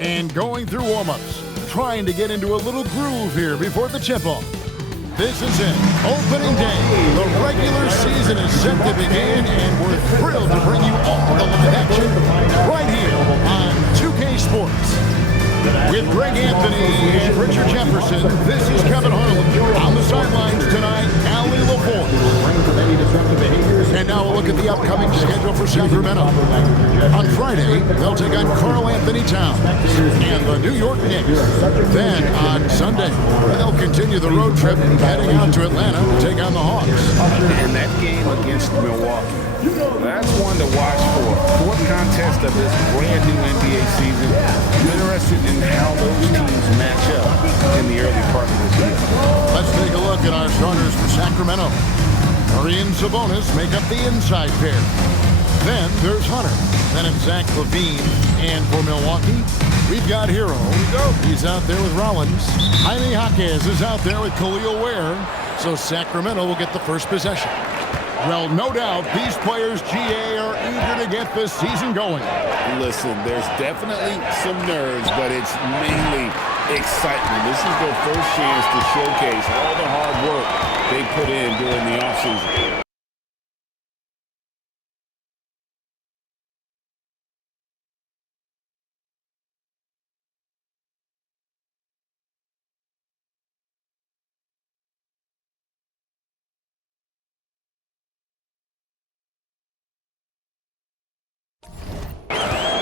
And going through warm-ups, trying to get into a little groove here before the tip-off. This is it, opening day. The regular season is set to begin, and we're thrilled to bring you all the live action right here on 2K Sports. With Greg Anthony and Richard Jefferson, this is Kevin Harlan. On the sidelines tonight, Allie LaForce. And now a look at the upcoming schedule for Sacramento. On Friday, they'll take on Karl Anthony Towns and the New York Knicks. Then on Sunday, they'll continue the road trip heading out to Atlanta to take on the Hawks. And that game against Milwaukee, that's one to watch for. Fourth contest of this brand new NBA season. I'm interested in how those teams match up in the early part of this year. Let's take a look at our starters for Sacramento. Murray and Sabonis make up the inside pair. Then there's Hunter. Then it's Zach LaVine. And for Milwaukee, we've got Hero. He's out there with Rollins. Jaime Jaquez is out there with Khalil Ware. So Sacramento will get the first possession. Well, no doubt, these players, GA, are eager to get this season going. Listen, there's definitely some nerves, but it's mainly excitement. This is their first chance to showcase all the hard work they put in during the offseason.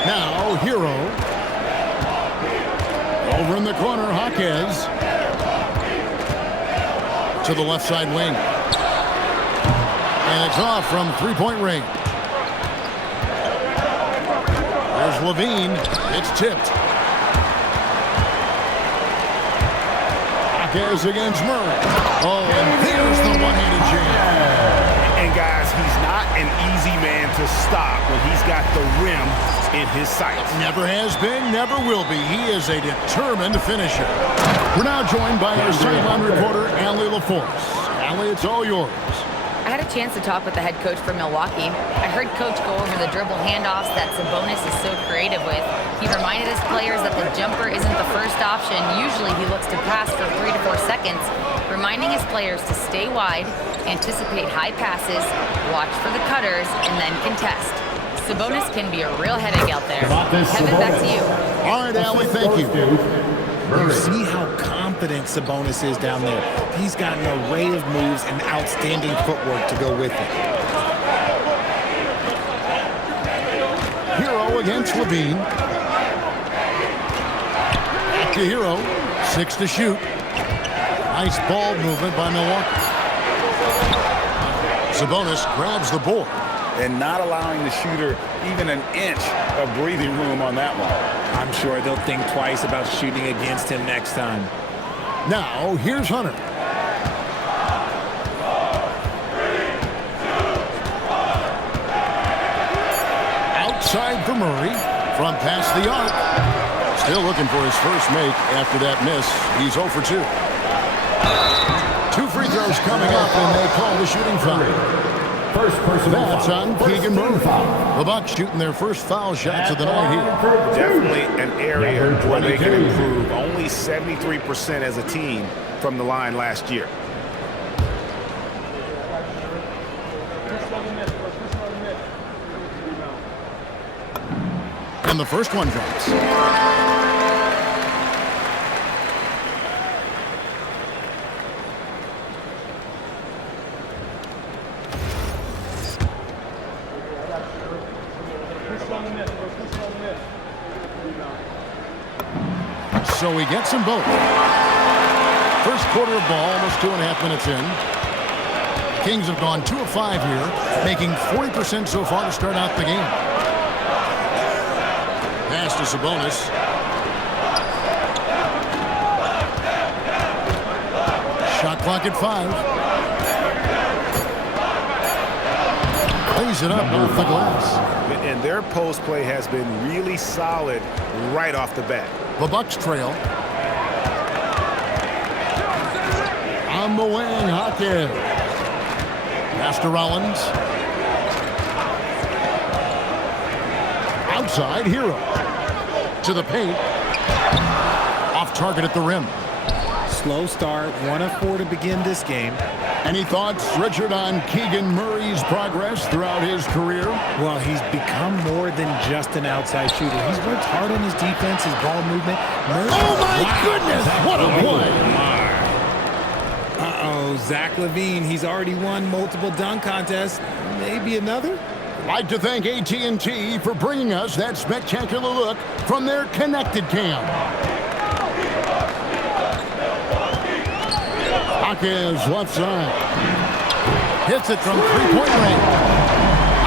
Now, Hero. Over in the corner, Jaquez. To the left side wing. And it's off from three-point range. There's LaVine. It's tipped. Jaquez against Murray. Oh, and there's the one-handed jam. And guys, he's not an easy man to stop when he's got the rim in his sights. Never has been, never will be. He is a determined finisher. We're now joined by our sideline reporter, Allie LaForce. Allie, it's all yours. I had a chance to talk with the head coach for Milwaukee. I heard Coach go over the dribble handoffs that Sabonis is so creative with. He reminded his players that the jumper isn't the first option. Usually he looks to pass for 3 to 4 seconds, reminding his players to stay wide, anticipate high passes, watch for the cutters, and then contest. Sabonis can be a real headache out there. Kevin, back to you. All right, Allie, thank you. You see how confident Sabonis is down there. He's got an array of moves and outstanding footwork to go with it. Hero against LaVine. Back to Hero. 6 to shoot. Nice ball movement by Milwaukee. Sabonis grabs the board. And not allowing the shooter even an inch of breathing room on that one. I'm sure they'll think twice about shooting against him next time. Now, here's Hunter. Outside for Murray. From past the arc. Still looking for his first make after that miss. He's 0 for 2. 2 free throws coming up, and they call the shooting foul. That's on Keegan Murray. The Bucks shooting their first foul shots of the night here. Definitely an area where they can improve. Only 73% as a team from the line last year. And the first one drops. So he gets them both. First quarter of ball, almost 2.5 minutes in. Kings have gone 2 of 5 here, making 40% so far to start out the game. Pass to Sabonis. Shot clock at 5. Lays it up off the glass. And their post play has been really solid right off the bat. The Bucks trail. On the wing, Jaquez. Pass to Rollins. Outside, Hero. To the paint. soft target at the rim. Slow start, 1 of 4 to begin this game. Any thoughts, Richard, on Keegan Murray's progress throughout his career? Well, he's become more than just an outside shooter. He's worked hard on his defense, his ball movement. Oh, my goodness! What a play! Uh-oh, Zach LaVine. He's already won multiple dunk contests. Maybe another? I'd like to thank AT&T for bringing us that spectacular look from their Connected Cam. Jaquez left side. Hits it from three-point range.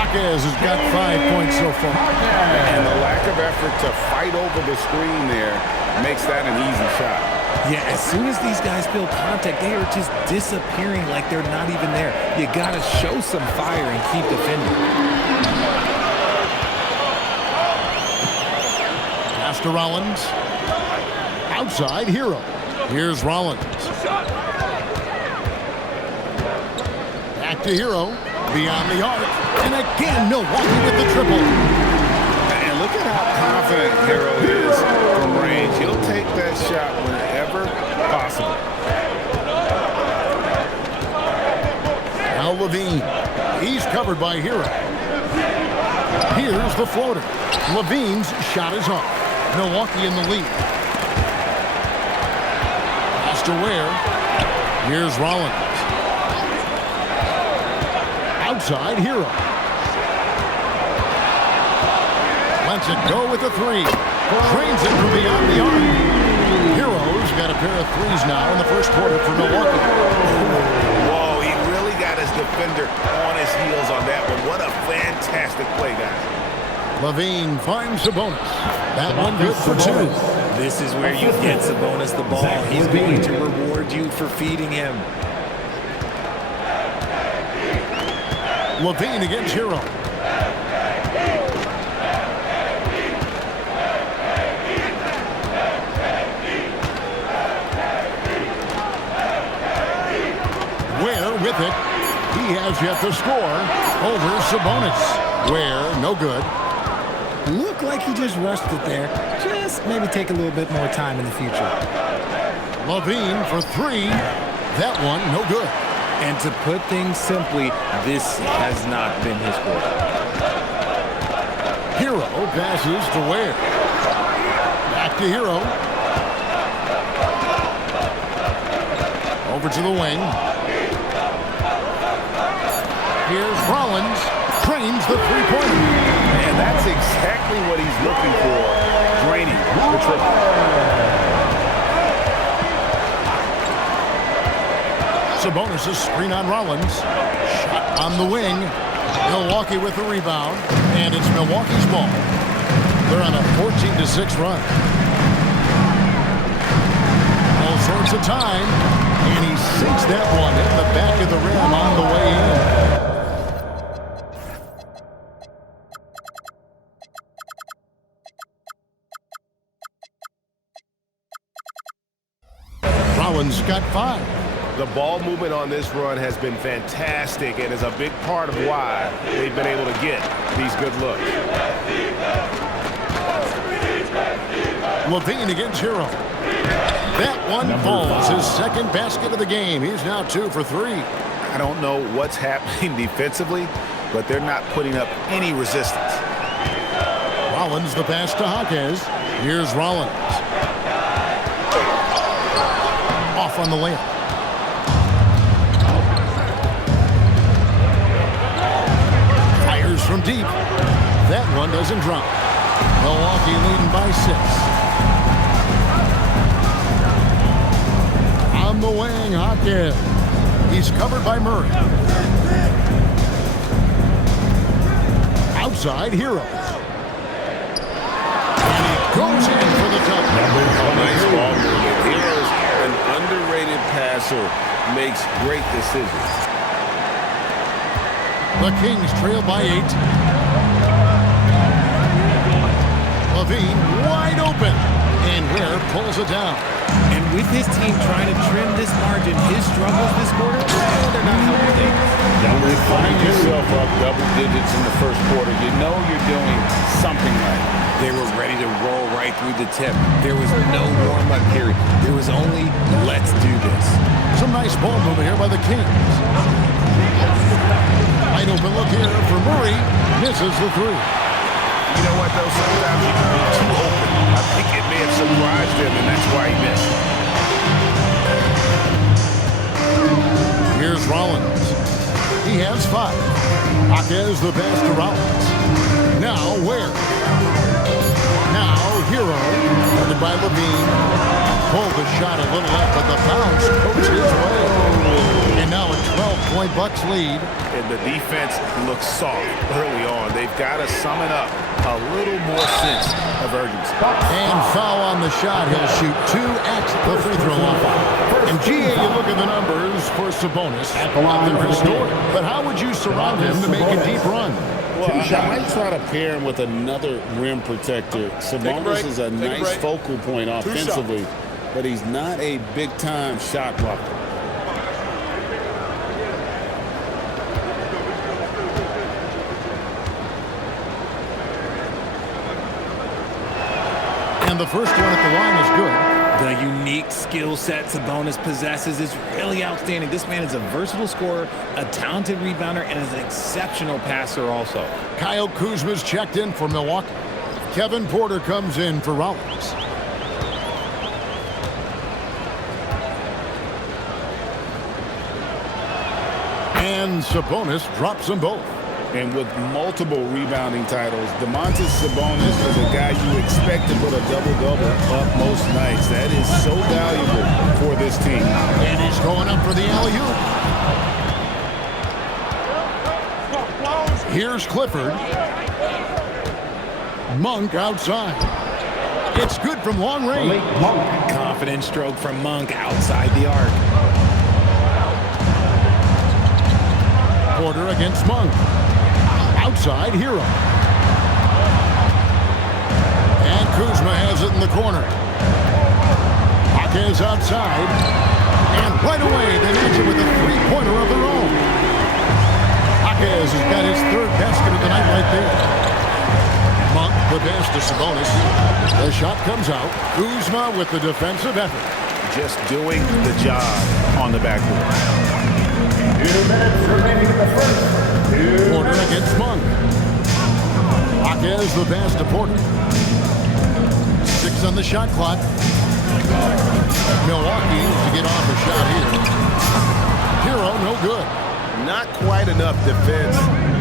Jaquez has got 5 points so far. And the lack of effort to fight over the screen there makes that an easy shot. Yeah, as soon as these guys feel contact, they are just disappearing like they're not even there. You got to show some fire and keep defending. Pass to Rollins. Outside, Hero. Here's Rollins. Back to Hero. Beyond the arc. And again, Milwaukee with the triple. And look at how confident Hero is from range. He'll take that shot whenever possible. Now LaVine. He's covered by Hero. Here's the floater. LaVine's shot is off. Milwaukee in the lead. Pass to Ware. Here's Rollins. Outside, Hero. Lets it go with the three. Trains it from beyond the arc. Hero's got a pair of threes now in the first quarter for Milwaukee. Whoa, he really got his defender on his heels on that one. What a fantastic play, guys. LaVine finds Sabonis. That one good for 2. This is where you get Sabonis the ball. He's going to reward you for feeding him. LaVine against Hero. Ware with it. He has yet to score over Sabonis. Ware, no good. Looked like he just rushed it there. Just maybe take a little bit more time in the future. LaVine for 3. That one, no good. And to put things simply, this has not been his quarter. Hero passes to Ware. Back to Hero. Over to the wing. Here's Rollins. Trains the three-pointer. And that's exactly what he's looking for. Draining the triple. Sabonis' screen on Rollins. Shot on the wing. Milwaukee with the rebound. And it's Milwaukee's ball. They're on a 14-6 run. All sorts of time. And he sinks that one in the back of the rim on the way in. Rollins got 5. The ball movement on this run has been fantastic and is a big part of why they've been able to get these good looks. LaVine against Hero. That one falls. His second basket of the game. He's now 2 for 3. I don't know what's happening defensively, but they're not putting up any resistance. Rollins the pass to Jaquez. Here's Rollins. Off on the layup. Fires from deep. That one doesn't drop. Milwaukee leading by 6. On the wing, Jaquez. He's covered by Murray. Outside, Hero. And he goes in for the dunk. Nice ball movement. Hero's an underrated passer, makes great decisions. The Kings trail by 8. LaVine wide open. And Ware pulls it down. And with his team trying to trim this margin, his struggles this quarter, they're not helping things. When you find yourself up double digits in the first quarter, you know you're doing something right. They were ready to roll right through the tip. There was no warm-up period. There was only, let's do this. Some nice ball movement here by the Kings. Wide open look here for Murray. Misses the three. You know what, though? Sometimes you can be too open. I think it may have surprised him, and that's why he missed. Here's Rollins. He has 5. Jaquez the pass to Rollins. Now Ware. Now Hero. Guarded by Levine. Pulled the shot a little left, but the bounce coached his way. And now a 12-point Bucks lead. And the defense looks soft early on. They've got to summon up a little more sense of urgency. And foul on the shot. He'll shoot 2 at the free throw line. And GA, you look at the numbers for Sabonis. They're historic. But how would you surround him to make a deep run? Well, I might try to pair him with another rim protector. Sabonis is a nice focal point offensively, but he's not a big-time shot blocker. And the first one at the line is good. The unique skill set Sabonis possesses is really outstanding. This man is a versatile scorer, a talented rebounder, and is an exceptional passer also. Kyle Kuzma's checked in for Milwaukee. Kevin Porter comes in for Rollins. And Sabonis drops them both. And with multiple rebounding titles, Domantas Sabonis is a guy you expect to put a double-double up most nights. That is so valuable for this team. And he's going up for the alley-oop. Here's Clifford. Monk outside. It's good from long range. Confident stroke from Monk outside the arc. Porter against Monk. Outside Hero. And Kuzma has it in the corner. Jaquez outside. And right away they match it with a three-pointer of their own. Jaquez has got his 3rd basket of the night right there. Monk the pass to Sabonis. The shot comes out. Kuzma with the defensive effort. Just doing the job on the backboard. 2 minutes remaining in the first. Porter against Monk. Jaquez the pass to Porter. 6 on the shot clock. Milwaukee to get off a shot here. Hero no good. Not quite enough defense.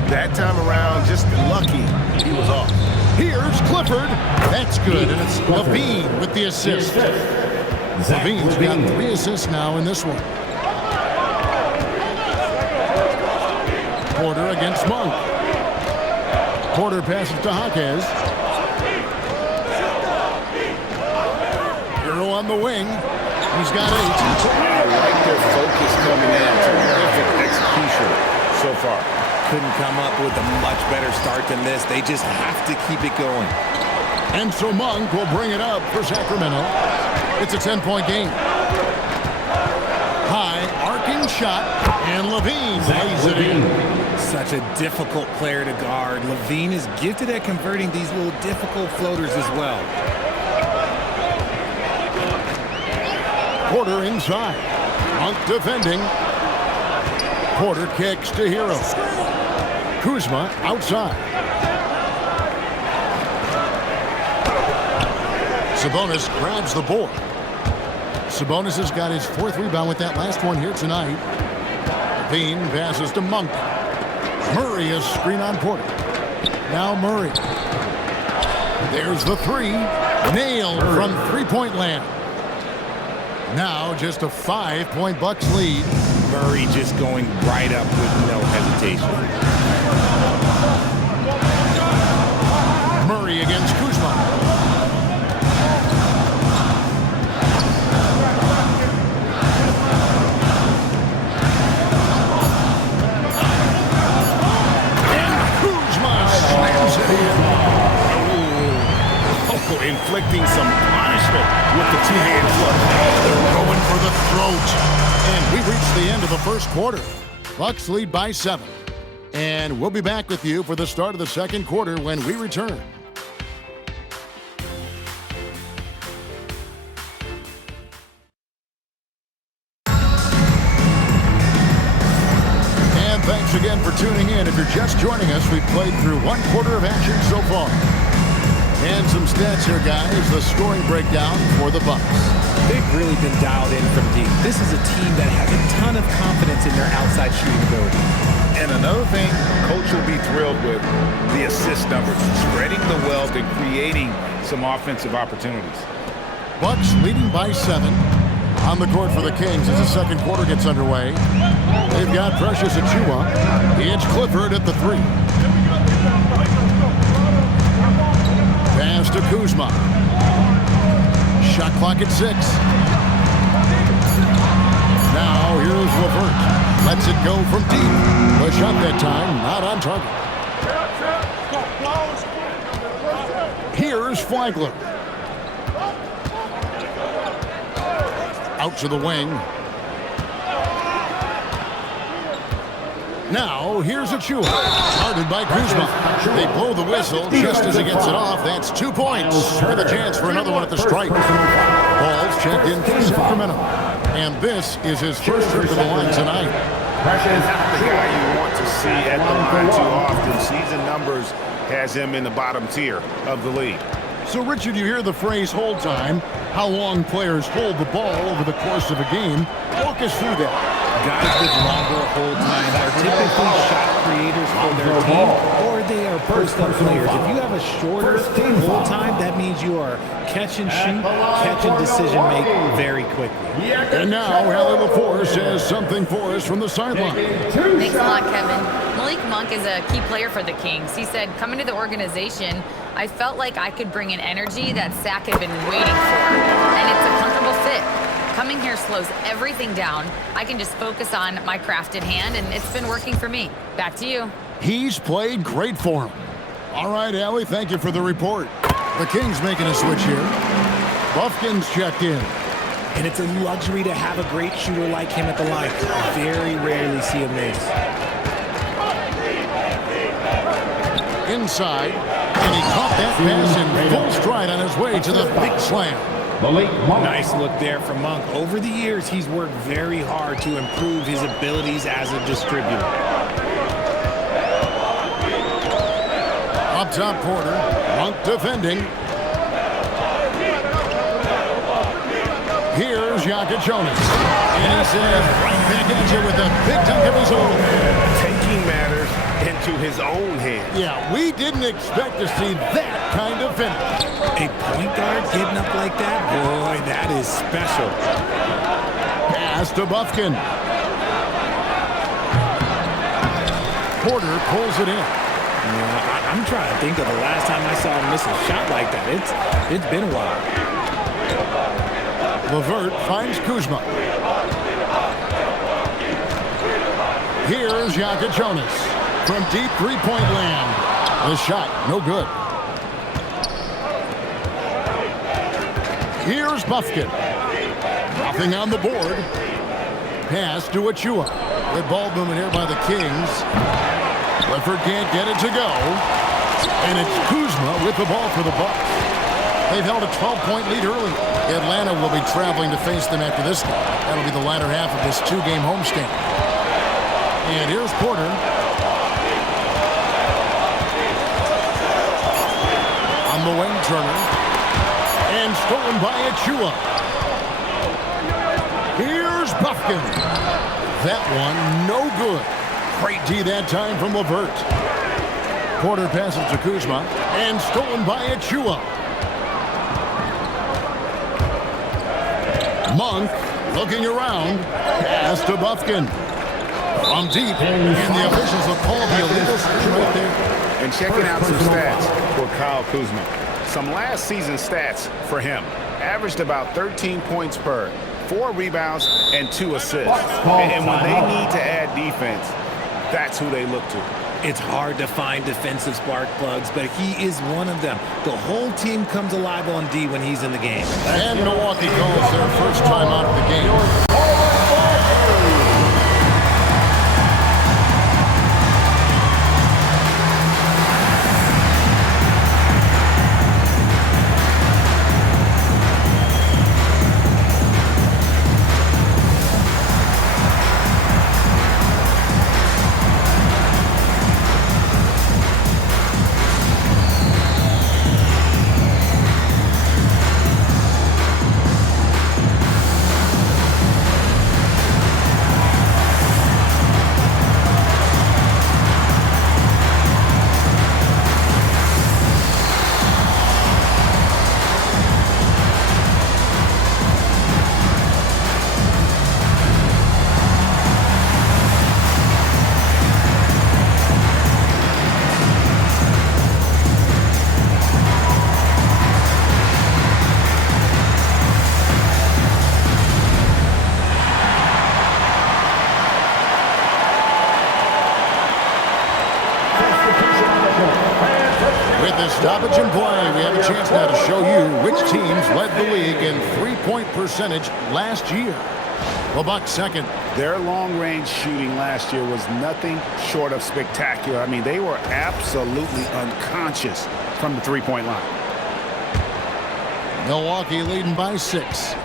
That time around, just lucky he was off. Here's Clifford. That's good, and it's Levine with the assist. Levine's got 3 assists now in this one. Porter against Monk. Porter passes to Jaquez. Hero on the wing. He's got 8. I like their focus coming in. Terrific execution so far. Couldn't come up with a much better start than this. They just have to keep it going. And so Monk will bring it up for Sacramento. It's a 10-point game. High, arcing shot, and Levine lays it in. Such a difficult player to guard. Levine is gifted at converting these little difficult floaters as well. Porter inside. Monk defending. Porter kicks to Hero. Kuzma outside. Sabonis grabs the board. Sabonis has got his 4th rebound with that last one here tonight. Levine passes to Monk. Murray is screen on Porter. Now Murray. There's the 3. Nailed from three-point land. Now just a 5-point Bucks lead. Murray just going right up with no hesitation. Murray against Kuzma. Inflicting some punishment with the 2-hand flush. They're going for the throat. And we reached the end of the first quarter. Bucks lead by 7. And we'll be back with you for the start of the second quarter when we return. again for tuning in. If you're just joining us, we've played through one quarter of action so far. And some stats here, guys. The scoring breakdown for the Bucks. They've really been dialed in from deep. This is a team that has a ton of confidence in their outside shooting ability. And another thing Coach will be thrilled with, the assist numbers, spreading the wealth and creating some offensive opportunities. Bucks leading by 7. On the court for the Kings as the second quarter gets underway. They've got Precious Achiuwa. It's Clifford at the 3. Pass to Kuzma. Shot clock at 6. Now here's LeVert. Lets it go from deep. The shot that time not on target. Here's Flagler. Out to the wing. Now, here's Achiuwa. Guarded by Kuzma. They blow the whistle just as he gets it off. That's 2 points with a chance for another one at the stripe. Ball's checked in for Sacramento. And this is his first trip to the line tonight. He's not the guy you want to see at the line too often. Season numbers has him in the bottom tier of the league. So, Richard, you hear the phrase hold time. How long players hold the ball over the course of a game. Walk us through that. Guys with longer hold times are typically shot creators for their team, or they are post-up players. If you have a shorter hold time, that means you are catch and shoot, catch and decision make very quickly. And now, Allie LaForce has something for us from the sideline. Thanks a lot, Kevin. Malik Monk is a key player for the Kings. He said, coming to the organization, I felt like I could bring an energy that Sac had been waiting for, and it's a comfortable fit. Coming here slows everything down. I can just focus on my craft in hand, and it's been working for me. Back to you. He's played great for him. All right, Allie, thank you for the report. The Kings making a switch here. Buffkin's checked in. And it's a luxury to have a great shooter like him at the line. Very rarely see him miss. Inside, and he caught that pass in full stride on his way to the big slam. Nice look there from Monk. Over the years, he's worked very hard to improve his abilities as a distributor. Up top, Porter. Monk defending. Here's Jaka Jonas. And he says, right back at you with a big dunk of his own. Taking matters into his own hands. Yeah, we didn't expect to see that kind of finish. A point guard getting up like that? Boy, that is special. Pass to Buffkin. Porter pulls it in. I'm trying to think of the last time I saw him miss a shot like that. It's been a while. LeVert finds Kuzma. Here's Jaka Jonas from deep three-point land. The shot, no good. Here's Buffkin. Nothing on the board. Pass to Achiuwa. Good ball movement here by the Kings. Clifford can't get it to go. And it's Kuzma with the ball for the Bucks. They've held a 12-point lead early. Atlanta will be traveling to face them after this game. That'll be the latter half of this two-game homestand. And here's Porter. On the wing, Turner. And stolen by Achiuwa. Here's Buffkin. That one, no good. Great D that time from LeVert. Porter passes to Kuzma. And stolen by Achiuwa. Monk looking around. Pass to Buffkin. From deep. And the officials will call the illegal screen right there. And checking out some stats for Kyle Kuzma. Some last season stats for him. Averaged about 13 points per, 4 rebounds, and 2 assists. And when they need to add defense, that's who they look to. It's hard to find defensive spark plugs, but he is one of them. The whole team comes alive on D when he's in the game. And Milwaukee calls their first time out of the game. way, we have a chance now to show you which teams led the league in three-point percentage last year. The Bucks second. Their long-range shooting last year was nothing short of spectacular. I mean, they were absolutely unconscious from the three-point line. Milwaukee leading by 6.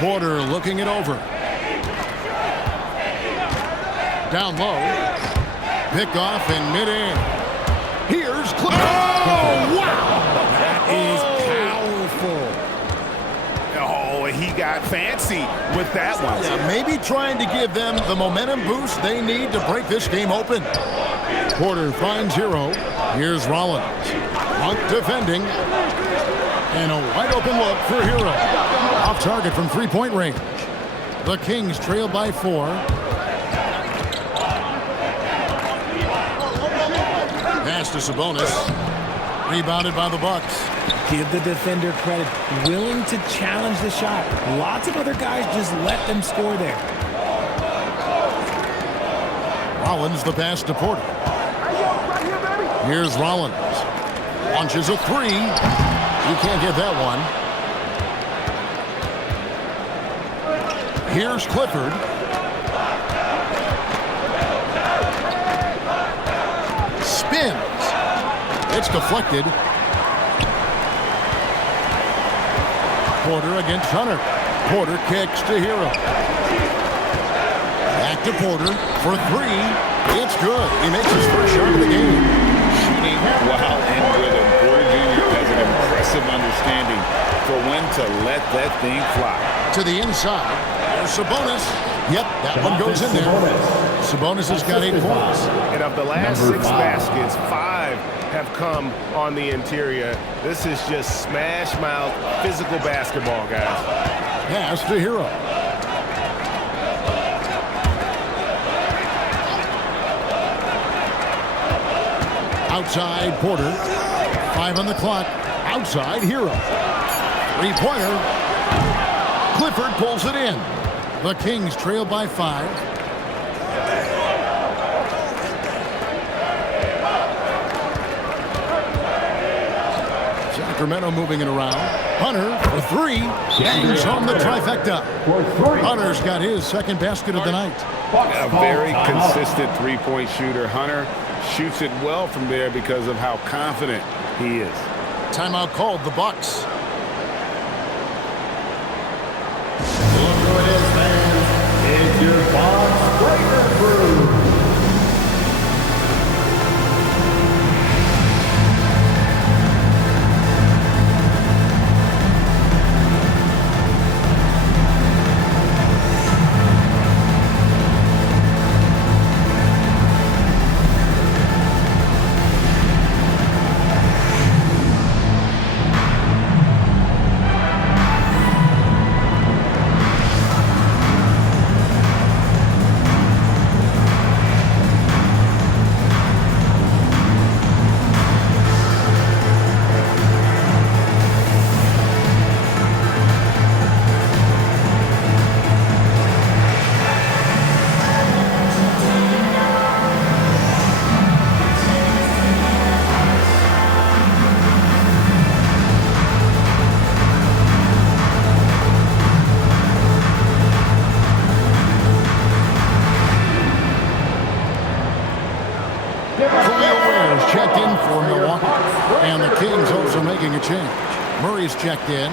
Porter looking it over. Down low. Pick off in midair. Here's Clifford. Oh, wow! That is powerful. Oh, he got fancy with that one. Yeah, maybe trying to give them the momentum boost they need to break this game open. Porter finds Hero. Here's Rollins. Monk defending. And a wide open look for Hero. Off target from three-point range. The Kings trail by 4. Pass to Sabonis. Rebounded by the Bucks. Give the defender credit. Willing to challenge the shot. Lots of other guys just let them score there. Rollins the pass to Porter. Here's Rollins. Launches a 3. He can't get that one. Here's Clifford. Spins. It's deflected. Porter against Hunter. Porter kicks to Hero. Back to Porter for 3. It's good. He makes his first shot of the game. Shooting while in rhythm. Porter Jr. has an impressive understanding for when to let that thing fly. To the inside. There's Sabonis. Yep, that one goes in there. Sabonis has got 8 points. And of the last 6 baskets, 5 have come on the interior. This is just smash mouth physical basketball, guys. Pass to Hero. Outside Porter. 5 on the clock. Outside Hero. 3-pointer. Clifford pulls it in. The Kings trail by 5. Sacramento moving it around. Hunter for 3. Bangs home the trifecta. Hunter's got his second basket of the night. A very consistent three-point shooter. Hunter shoots it well from there because of how confident he is. Timeout called the Bucks. Look who it is, fans. It's your Bucks Breaker Crew. Checked in for Milwaukee. And the Kings also making a change. Murray's checked in.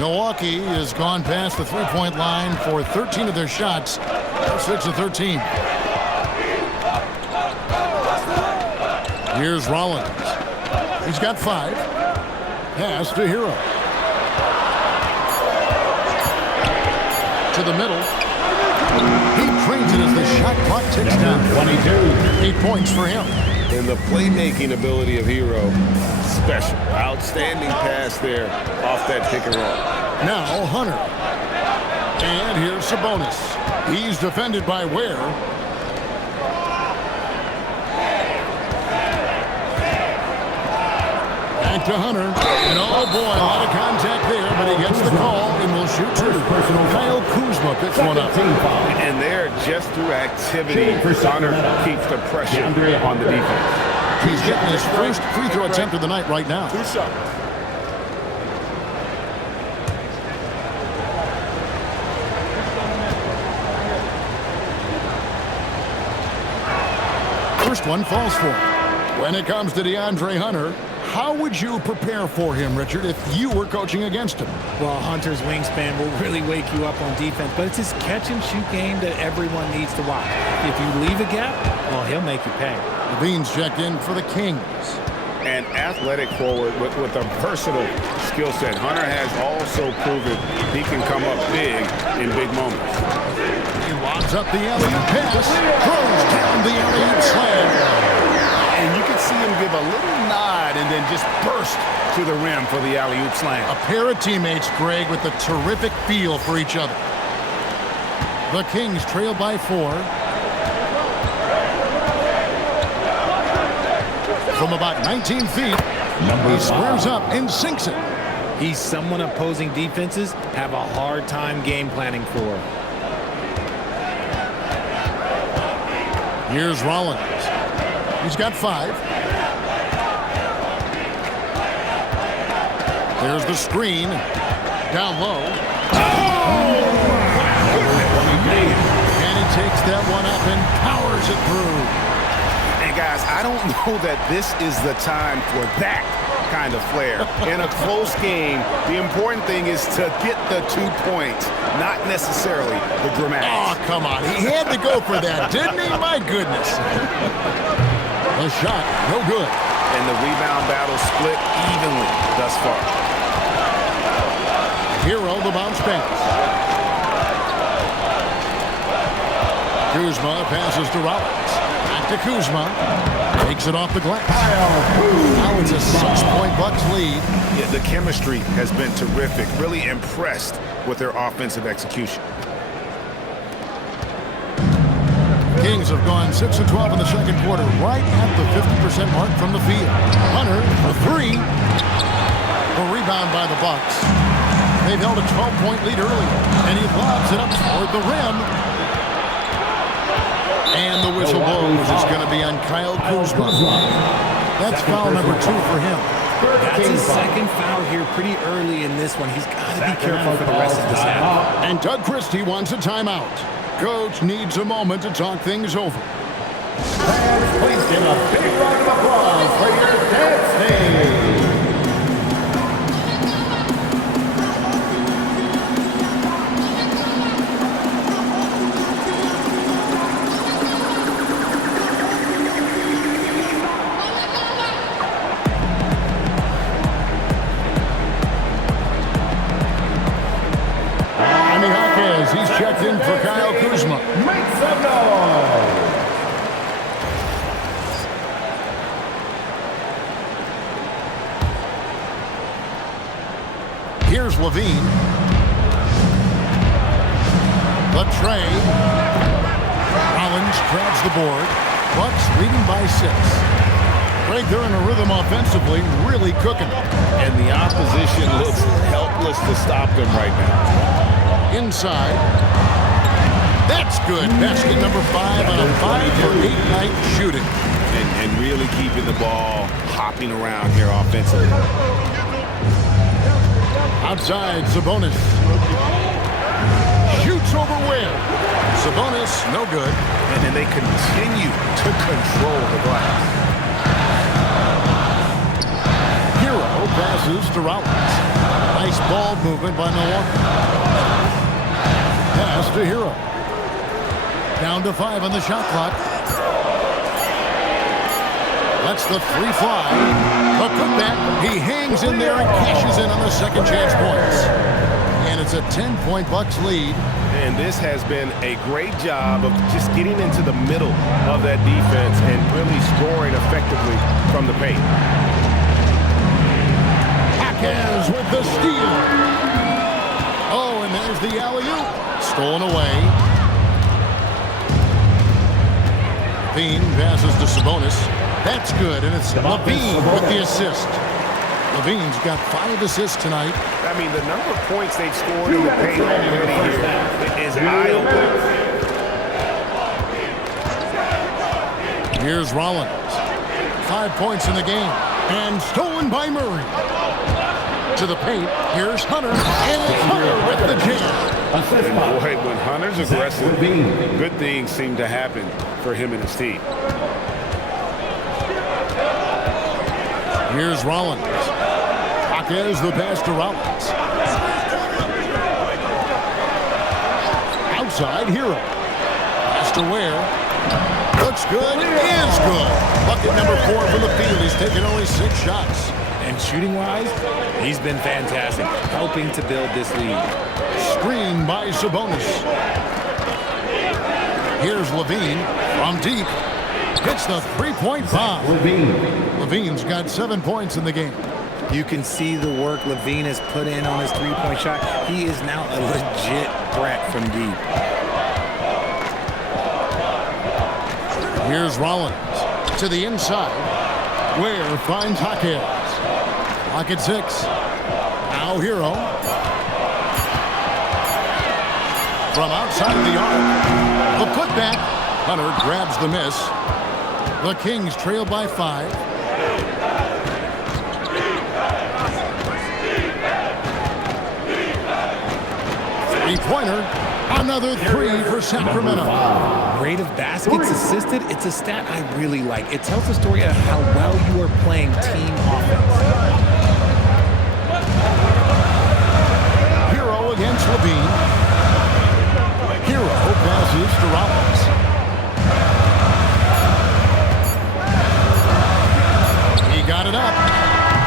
Milwaukee has gone past the three-point line for 13 of their shots. 6 of 13. Here's Rollins. He's got 5. Pass to Hero. To the middle. He trains it as the shot clock ticks down. 22. 8 points for him. And the playmaking ability of Hero, special. Outstanding pass there off that pick and roll. Now Hunter. And here's Sabonis. He's defended by Ware. Back to Hunter. And oh boy, a lot of contact there, but he gets the call and will shoot two. Kyle Kuzma picks one up. And there, just through activity, Hunter keeps the pressure on the defense. He's getting his first free throw attempt of the night right now. First one falls for him. When it comes to DeAndre Hunter, how would you prepare for him, Richard, if you were coaching against him? Well, Hunter's wingspan will really wake you up on defense, but it's his catch-and-shoot game that everyone needs to watch. If you leave a gap, well, he'll make you pay. Levine's checked in for the Kings. An athletic forward with a versatile skill set. Hunter has also proven he can come up big in big moments. He lobs up the alley-oop pass, throws down the alley-oop slam. And you can see him give a little nod and then just burst to the rim for the alley-oop slam. A pair of teammates, Greg, with a terrific feel for each other. The Kings trail by 4. From about 19 feet, he squares up and sinks it. He's someone opposing defenses have a hard time game planning for. Here's Rollins. He's got 5. There's the screen. Down low. Oh! And he takes that one up and powers it through. And guys, I don't know that this is the time for that kind of flair. In a close game, the important thing is to get the 2 points, not necessarily the dramatics. Oh, come on. He had to go for that, didn't he? My goodness. The shot, no good. And the rebound battle split evenly thus far. Hero the bounce pass. Kuzma passes to Rollins. Back to Kuzma. Takes it off the glass. Now it's a 6-point Bucks lead. Yeah, the chemistry has been terrific. Really impressed with their offensive execution. Kings have gone 6 of 12 in the second quarter, right at the 50% mark from the field. Hunter, a 3. A rebound by the Bucks. They've held a 12-point lead earlier, and he lobs it up toward the rim. And the whistle blows. It's going to be on Kyle Kuzma. That's foul number 2 for him. That's his second foul here pretty early in this one. He's got to be careful for the rest of this half. And Doug Christie wants a timeout. Coach needs a moment to talk things over. Fans, please give a big round of applause for your dance team. He's checked in for Kyle Kuzma. Make some noise. Here's Levine. The tray. Rollins grabs the board. Bucks leading by 6. Greg, they're in a rhythm offensively, really cooking. And the opposition looks helpless to stop them right now. Inside. That's good. Basket number 5 on a 5-for-8 night shooting. And really keeping the ball hopping around here offensively. Outside, Sabonis. Shoots over Webb. Sabonis, no good. And then they continue to control the glass. Hero passes to Rollins. Nice ball movement by Milwaukee. Pass to Hero. Down to 5 on the shot clock. Lets the 3 fly. A putback. He hangs in there and cashes in on the second chance points. And it's a 10-point Bucks lead. And this has been a great job of just getting into the middle of that defense and really scoring effectively from the paint. Jaquez with the steal. Oh, and there's the alley-oop. Stolen away. Levine passes to Sabonis. That's good, and it's Levine with the assist. Levine's got 5 assists tonight. I mean, the number of points they've scored in the paint already here is eye-opening. Here's Rollins. 5 points in the game. And stolen by Murray. To the paint. Here's Hunter. And it's Hunter with the jam. And boy, when Hunter's aggressive, good things seem to happen for him and his team. Here's Rollins. Jaquez the pass to Rollins. Outside, Hero. Pass to Ware. Looks good. Is good. Bucket number 4 from the field. He's taken only 6 shots. And shooting-wise, he's been fantastic, helping to build this lead. Screen by Sabonis. Here's Levine from deep. Hits the three-point bomb. Levine's got 7 points in the game. You can see the work Levine has put in on his three-point shot. He is now a legit threat from deep. Here's Rollins to the inside. Ware finds Jaquez. Lock at 6. Now Hero. From outside the arc. The putback. Hunter grabs the miss. The Kings trail by 5. Three-pointer. Another 3 for Sacramento. Rate of baskets assisted, it's a stat I really like. It tells the story of how well you are playing team offense. Hero against Levine. Hero passes to Rollins. He got it up.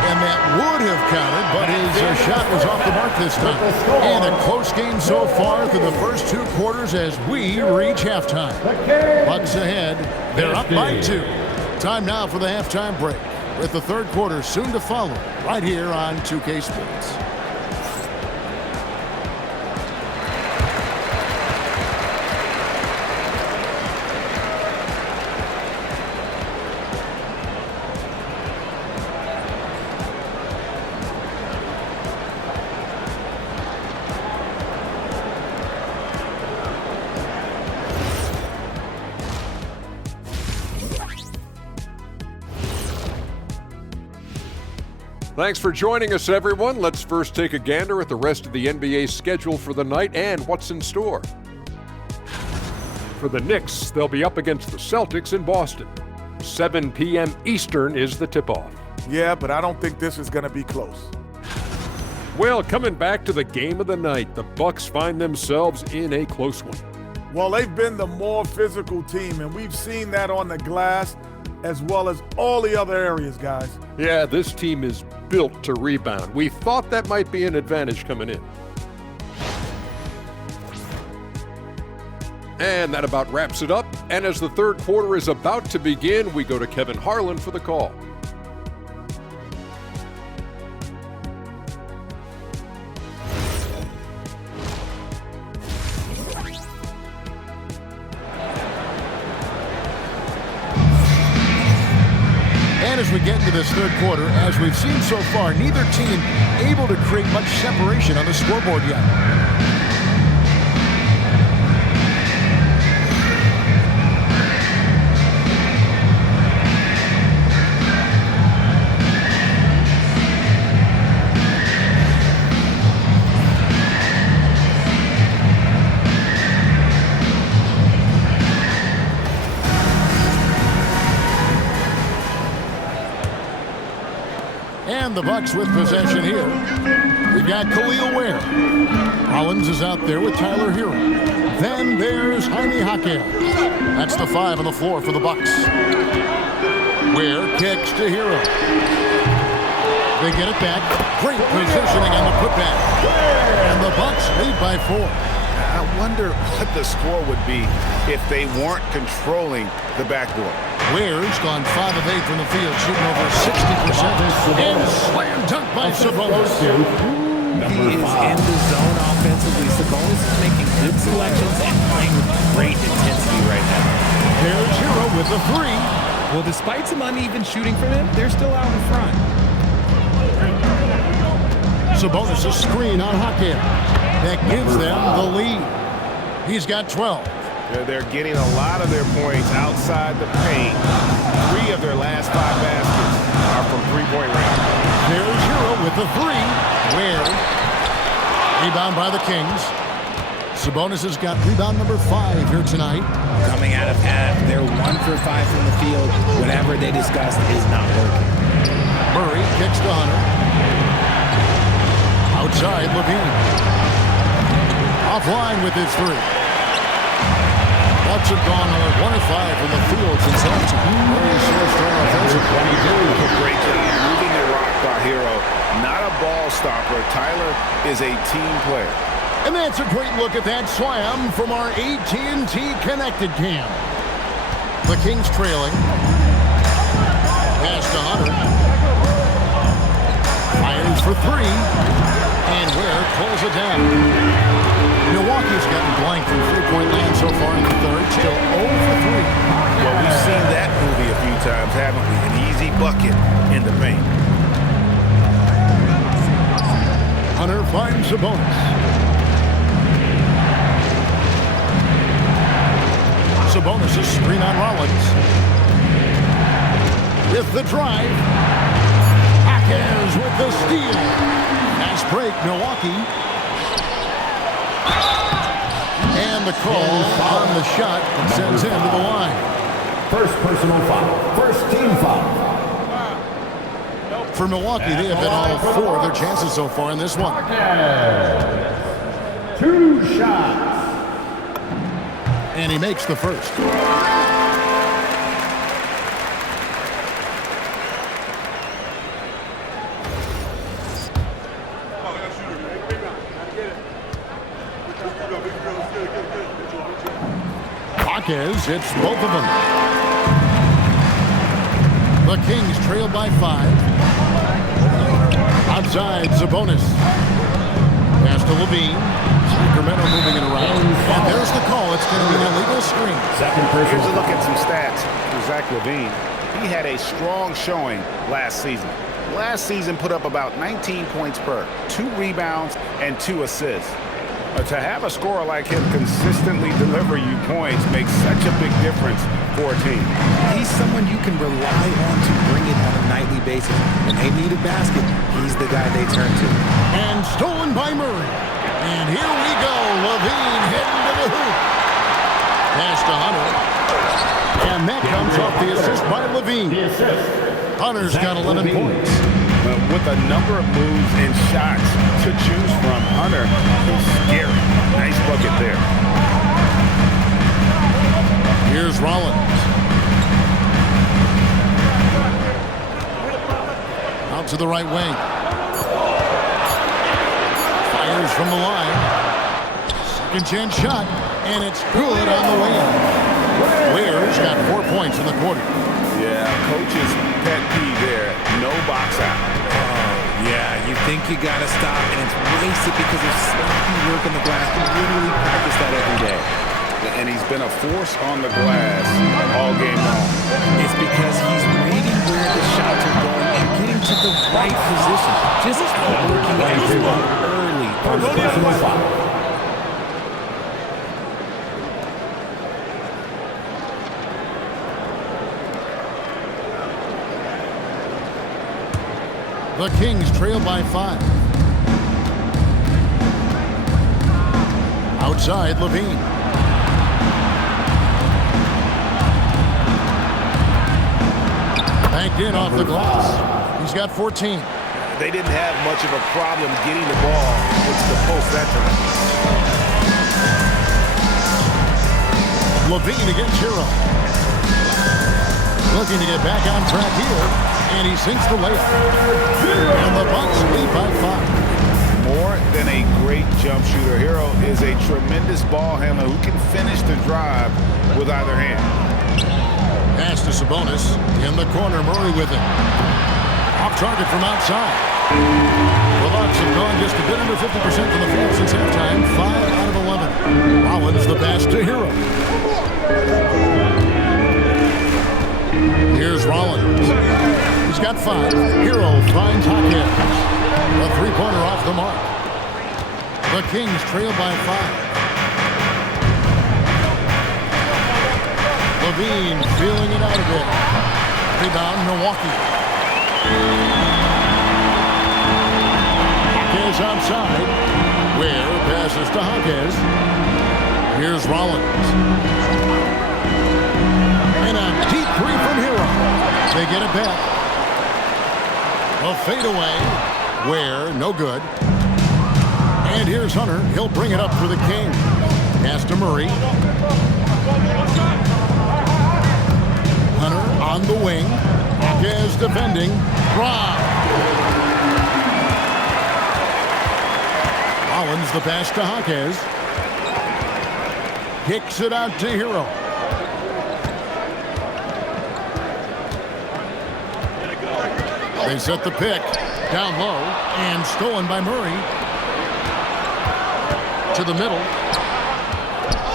And that would have counted, but his shot was off the mark this time. And a close game so far through the first 2 quarters as we reach halftime. Bucks ahead. They're up by 2. Time now for the halftime break, with the 3rd quarter soon to follow right here on 2K Sports. Thanks for joining us, everyone. Let's first take a gander at the rest of the NBA schedule for the night and what's in store. For the Knicks, they'll be up against the Celtics in Boston. 7 p.m. Eastern is the tip-off. Yeah, but I don't think this is going to be close. Well, coming back to the game of the night, the Bucks find themselves in a close one. Well, they've been the more physical team, and we've seen that on the glass as well as all the other areas, guys. Yeah, this team is built to rebound. We thought that might be an advantage coming in. And that about wraps it up. And as the 3rd quarter is about to begin, we go to Kevin Harlan for the call. And as we get into this 3rd quarter, as we've seen so far, neither team able to create much separation on the scoreboard yet. And the Bucks with possession here. We've got Khalil Ware. Rollins is out there with Tyler Hero. Then there's Jaime Jaquez. That's the 5 on the floor for the Bucks. Ware kicks to Hero. They get it back. Great positioning on the putback. And the Bucks lead by 4. I wonder what the score would be if they weren't controlling the backdoor. Ware's gone 5 of 8 from the field, shooting over 60%. And slam dunk by Sabonis. He is in the zone offensively. Sabonis is making good selections and playing with great intensity right now. There's Hero with the 3. Well, despite some uneven shooting from him, they're still out in front. Sabonis' screen on Hakeem. That gives them the lead. He's got 12. They're getting a lot of their points outside the paint. 3 of their last 5 baskets are from three-point range. There's Hero with the 3. Where? Rebound by the Kings. Sabonis has got rebound number 5 here tonight. Coming out of half, they're 1 for 5 from the field. Whatever they discussed is not working. Murray kicks to Hunter. Outside, Levine. Offline with his 3. Bucks have gone on 1 of 5 from the field since halftime. Murray sourced on offensive 22. Great job moving the rock by Hero. Not a ball stopper. Tyler is a team player. And that's a great look at that slam from our AT&T Connected Cam. The Kings trailing. Pass to Hunter. Fires for 3. And Ware pulls it down. Milwaukee's gotten blank from three-point land so far in the third. Still 0 for 3. Well, we've seen that movie a few times, haven't we? An easy bucket in the paint. Hunter finds Sabonis. Sabonis' screen on Rollins. With the drive. Hackers with the steal. Fast break, Milwaukee. And the call on the shot sends him to the line. First personal foul. First team foul. For Milwaukee, they have hit all 4 of their chances so far in this one. 2 shots. And he makes the first. Hawkins hits both of them. The Kings trail by 5. Outside, Sabonis. Pass to Levine. Sacramento moving it around. And there's the call. It's going to be an illegal screen. Second person. Here's a look at some stats for Zach LaVine. He had a strong showing last season. Last season put up about 19 points per, 2 rebounds, and 2 assists. To have a scorer like him consistently deliver you points makes such a big difference for a team. He's someone you can rely on to bring it on a nightly basis. When they need a basket, he's the guy they turn to. And stolen by Murray. And here we go. Levine heading to the hoop. Pass to Hunter. And that comes off the assist by Levine. Hunter's got 11 points. With a number of moves and shots to choose from, Hunter is scary. Nice bucket there. Here's Rollins. Out to the right wing. Fires from the line. Second chance shot. And it's good on the way in. Ware's got 4 points in the quarter. Yeah, coach's pet peeve there. No box out. Yeah, you think you got to stop, and it's wasted because of sloppy work on the glass. You literally practice that every day. And he's been a force on the glass all game long. It's because he's reading where the shots are going and getting to the right position. Just not working as well early. First personal foul. The Kings trail by 5. Outside, Levine. Banked in off the glass. He's got 14. They didn't have much of a problem getting the ball into the post that time. Levine against Hero. Looking to get back on track here. And he sinks the layup. And the Bucks lead by 5. More than a great jump shooter, Hero is a tremendous ball handler who can finish the drive with either hand. Pass to Sabonis. In the corner, Murray with it. Off target from outside. The Bucks have gone just a bit under 50% from the field since halftime. 5 out of 11. Rollins the pass to Hero. Here's Rollins. He's got 5. Hero finds Hawkins. A three-pointer off the mark. Kings trail by 5. Levine feeling it out a bit. Rebound, Milwaukee. Jaquez outside. Ware passes to Jaquez. Here's Rollins. And a deep three from Hero. They get it back. A fadeaway. Ware, no good. And here's Hunter. He'll bring it up for the Kings. Pass to Murray. Hunter on the wing. Jaquez defending. Rob. Rollins the pass to Jaquez. Kicks it out to Hero. They set the pick. Down low. And stolen by Murray. To the middle.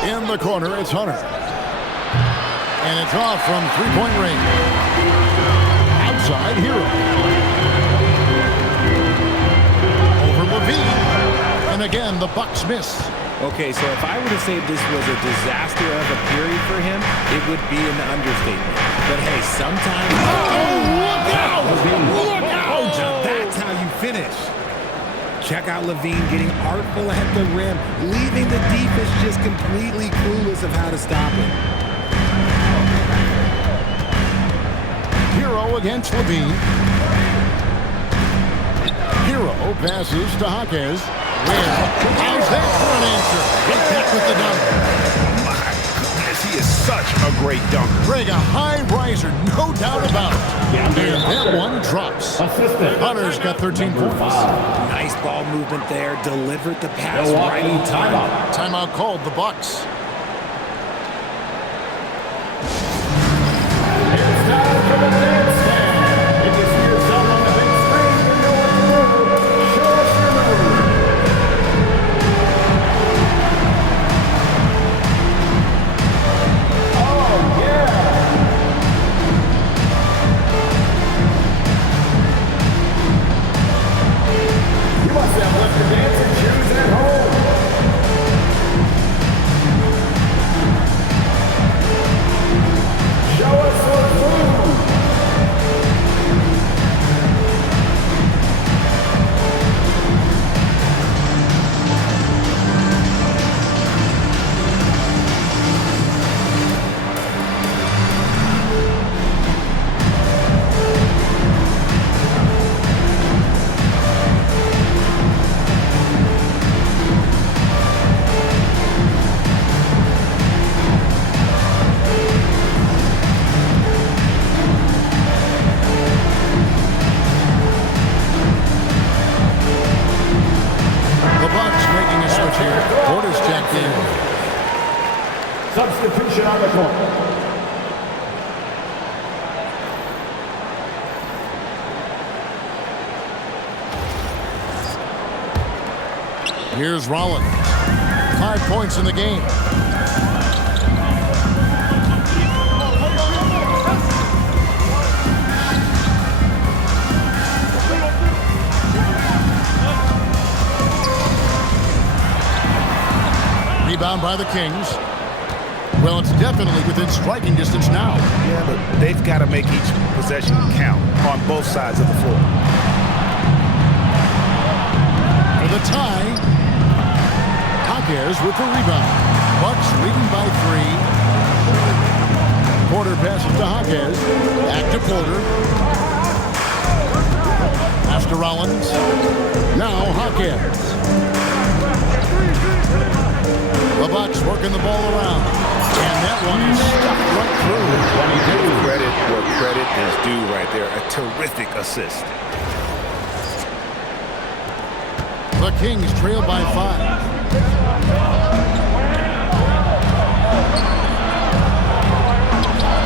In the corner, it's Hunter. And it's off from three-point range. Outside, Hero. Over Levine. And again, the Bucks miss. Okay, so if I were to say this was a disaster of a period for him, it would be an understatement. But hey, sometimes... Oh, look out! Look out! Now that's how you finish. Check out Levine getting artful at the rim, leaving the defense just completely clueless of how to stop it. Hero against Levine. Hero passes to Jaquez. How's that for an answer? Right back with the dunk. My goodness, he is such a great dunker. Greg, a high riser, no doubt about it. And that one drops. Hunter's got 13 points. Nice ball movement there. Delivered the pass right on time. Timeout called, the Bucks. It's time for the dance stand. If you see yourself on the big screen, you know what to do. Show us your move. Oh, yeah. You must have left your dancing shoes at home. Show us your move. The Bucks making a switch here. Porter's checked in. Substitution on the court. Here's Rollins. 5 points in the game. Rebound by the Kings. Well, it's definitely within striking distance now. Yeah, but they've got to make each possession count on both sides of the floor. For the tie, Jaquez with the rebound. Bucks leading by 3. Porter passes to Jaquez. Back to Porter. Pass to Rollins. Now Jaquez. The Bucks working the ball around. And that one is stuffed right through. Credit where credit is due right there. A terrific assist. The Kings trail by 5.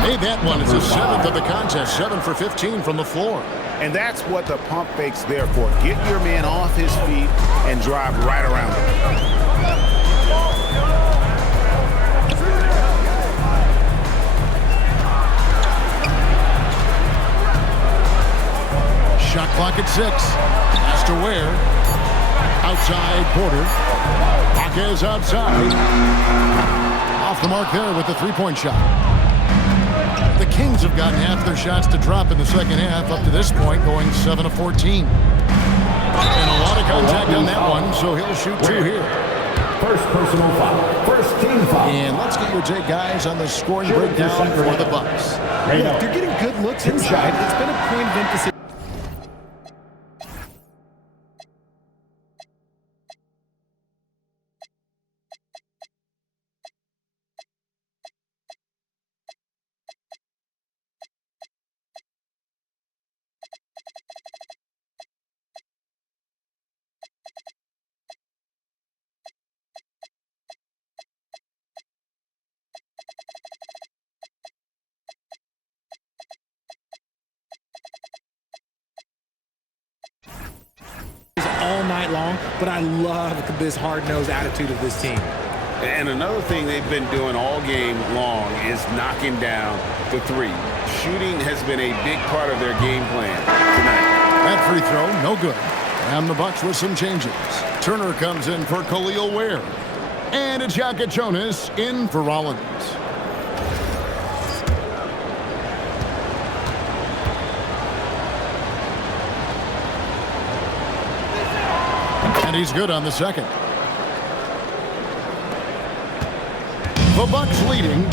Hey, that one is the 7th of the contest. 7 for 15 from the floor. And that's what the pump fake's there for. Get your man off his feet and drive right around him. Shot clock at 6. Pass to Ware. Outside Porter. Jaquez outside. Off the mark there with the three-point shot. The Kings have gotten half their shots to drop in the second half up to this point, going 7 of 14. And a lot of contact on that one, so he'll shoot 2 here. First personal foul. First team foul. And let's get your take, guys, on the scoring breakdown for the Bucks. Yeah, they're getting good looks inside. It's been a point of emphasis. All night long, but I love this hard-nosed attitude of this team. And another thing they've been doing all game long is knocking down the three. Shooting has been a big part of their game plan tonight. That free throw, no good. And the Bucks with some changes. Turner comes in for Khalil Ware. And it's Jonas in for Rollins. And he's good on the second. The Bucks leading.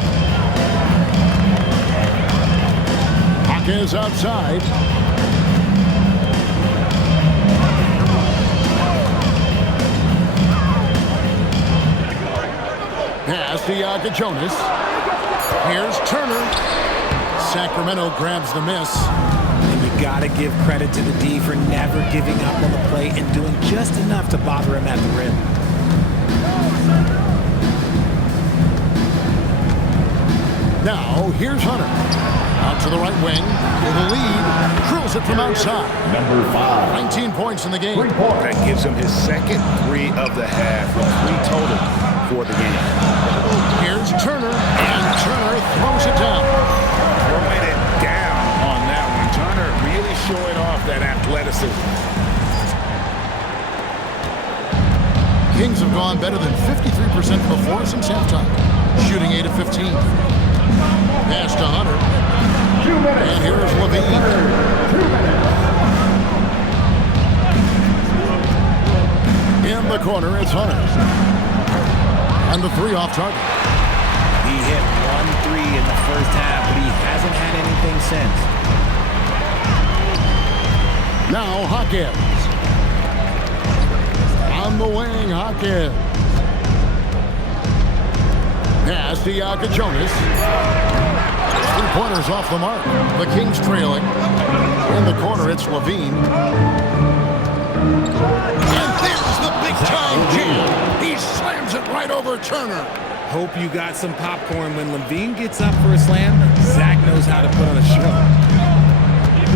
Jaquez outside. Pass to Jonas. Here's Turner. Sacramento grabs the miss. And you got to give credit to the D for never giving up on the play and doing just enough to bother him at the rim. Now, here's Hunter. Out to the right wing. With a lead. Drills it from outside. Number 5. 19 points in the game. That gives him his second 3 of the half, with 3 total for the game. Here's Turner. And Turner throws it down. Throwing it down on that one. Turner really showing off that athleticism. Kings have gone better than 53% before since halftime. Shooting 8 of 15. Pass to Hunter. 2 minutes. And here's Levine. 2 minutes. In the corner, it's Hunter. And the 3 off target. He hit 1 3 in the first half, but he hasn't had anything since. Now Jaquez. On the wing, Jaquez. Pass to Jonas. 3-pointers off the mark. The Kings trailing. In the corner, it's Levine. And there's the big-time jam. He slams it right over Turner. Hope you got some popcorn. When Levine gets up for a slam, Zach knows how to put on a show.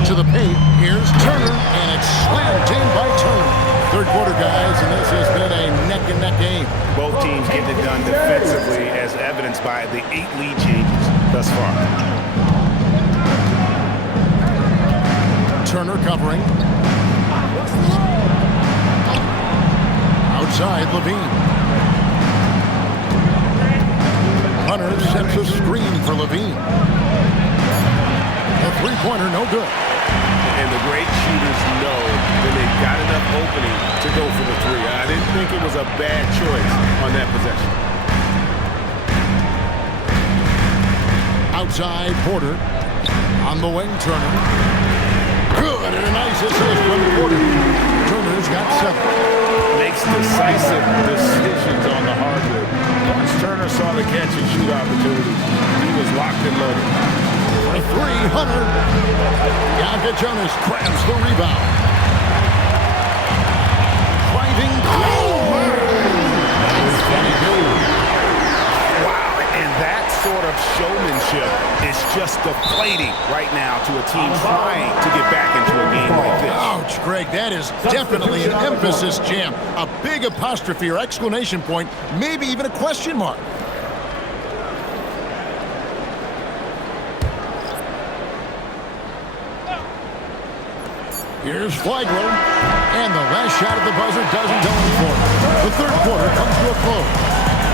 To the paint, here's Turner, and it's slammed in by Turner. Third quarter, guys, and this has been a neck-and-neck game. Both teams getting it done defensively, as evidenced by the 8 lead changes thus far. Turner covering. Outside, Levine. Hunter sets a screen for Levine. A 3-pointer, no good. And the great shooters know that they've got enough opening to go for the 3. I didn't think it was a bad choice on that possession. Outside, Porter. On the wing, Turner. Good, and a nice assist from Porter. Turner's got 7. Makes decisive decisions on the hardwood. Once Turner saw the catch and shoot opportunity, he was locked and loaded. For 3, Hunter. Jonas grabs the rebound. Driving. Wow, and that sort of showmanship is just deflating right now to a team trying to get back into a game like this. Ouch, Greg, that is definitely an emphasis jam. A big apostrophe or exclamation point, maybe even a question mark. Here's Flagler. And the last shot at the buzzer doesn't go in for it. The third quarter comes to a close.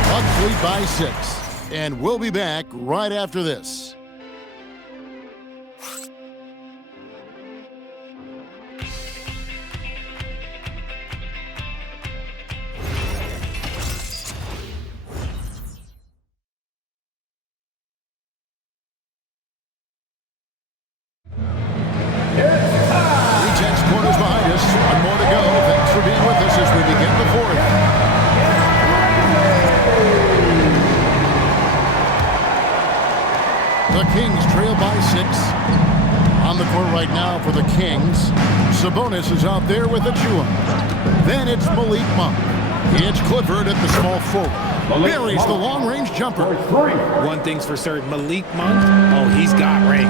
Bucks lead by 6. And we'll be back right after this. One more to go. Thanks for being with us as we begin the fourth. The Kings trail by 6. On the court right now for the Kings. Sabonis is out there with Achua. Then it's Malik Monk. It's Clifford at the small forward. Buries the long-range jumper. One thing's for certain, Malik Monk, oh, he's got range.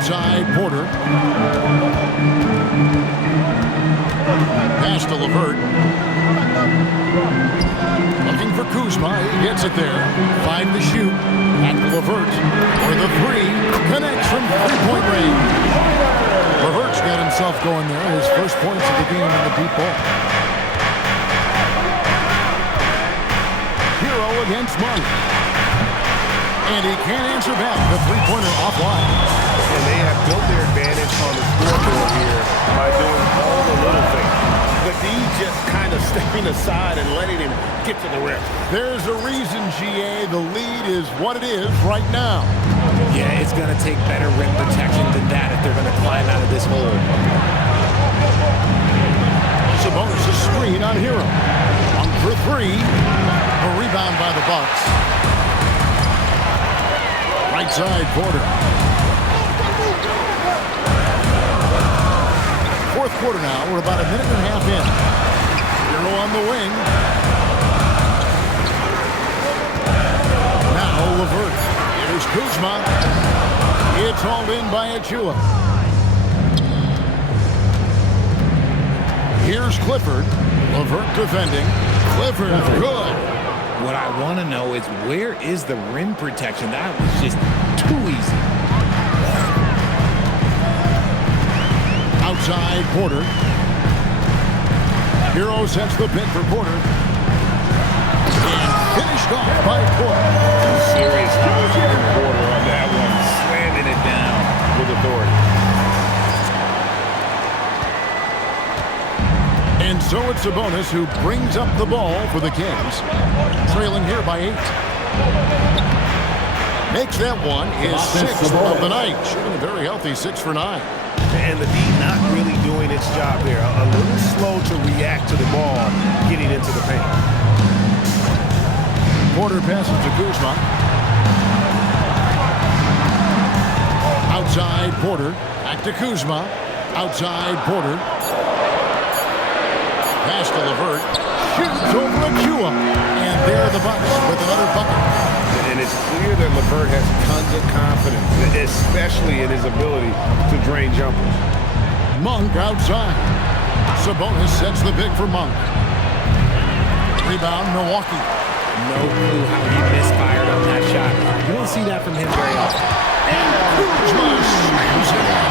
Outside Porter. Pass to LeVert. Looking for Kuzma. He gets it there. 5 to shoot. Back to LeVert. For the 3. Connects from three-point range. LeVert's got himself going there. His first points of the game on the deep ball. Hero against Monk. And he can't answer back. The three-pointer offline. And they have built their advantage on the scoreboard here by doing all the little things. The D just kind of stepping aside and letting him get to the rim. There's a reason, GA, the lead is what it is right now. Yeah, it's going to take better rim protection than that if they're going to climb out of this hole. Sabonis a screen on Hero. 1 for 3. A rebound by the Bucks. Right side, Porter. Fourth quarter now. We're about a minute and a half in. Hero on the wing. Now LeVert. Here's Kuzma. It's hauled in by Achua. Here's Clifford. LeVert defending. Clifford good. What I want to know is where is the rim protection? That was just too easy. Outside Porter. Hero sets the pick for Porter. And finished off by Porter. Serious damage from Porter on that one. Slamming it down with authority. And so it's Sabonis who brings up the ball for the Kings. Trailing here by 8. Makes that one his 6th of the night. Shooting a very healthy 6 for 9. And the D not really doing its job there. A little slow to react to the ball getting into the paint. Porter passes to Kuzma. Outside Porter. Back to Kuzma. Outside Porter. Pass to LeVert. Shoots over Achua. And there are the Bucks with another bucket. And it's clear that LeVert has tons of confidence, especially in his ability to drain jumpers. Monk outside. Sabonis sets the pick for Monk. Rebound, Milwaukee. No clue how he misfired on that shot. You don't see that from him very often. And Kuzma slams it in.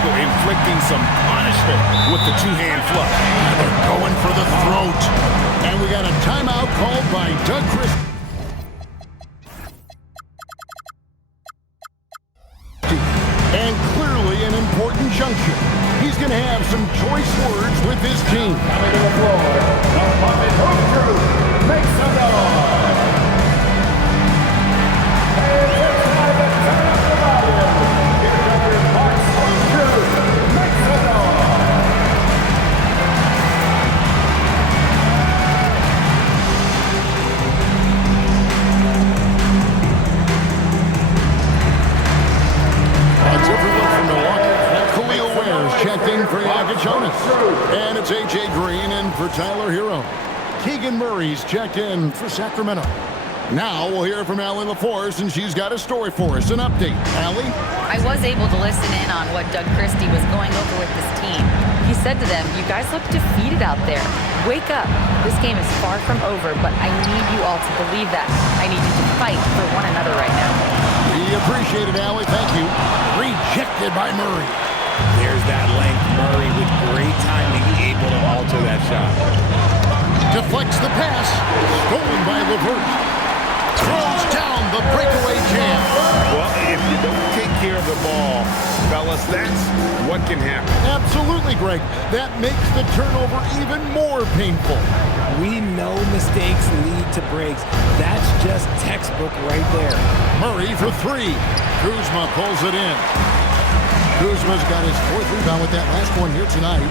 Inflicting some punishment with the two-hand flush. They're going for the throat. And we got a timeout called by Doug Christie. And clearly an important juncture. He's going to have some choice words with his team. Coming to the floor, the Bucket Home Crew, make some noise. And it's time to turn up the volume. Here comes your Bucks Home Crew, make some noise. A different look from Milwaukee. Khalil Ware's checked in for Jokic Jonas. And it's A.J. Green in for Tyler Hero. Keegan Murray's checked in for Sacramento. Now we'll hear from Allie LaForce, and she's got a story for us. An update. Allie? I was able to listen in on what Doug Christie was going over with this team. He said to them, "You guys look defeated out there. Wake up. This game is far from over, but I need you all to believe that. I need you to fight for one another right now." We appreciate it, Allie. Thank you. defended by Murray. There's that length. Murray with great timing, able to alter that shot. Deflects the pass. Stolen by LeVert. Throws down the breakaway jam. Well, if you don't take care of the ball, fellas, that's what can happen. Absolutely, Greg. That makes the turnover even more painful. We know mistakes lead to breaks. That's just textbook right there. Murray for three. Kuzma pulls it in. Kuzma's got his fourth rebound with that last one here tonight.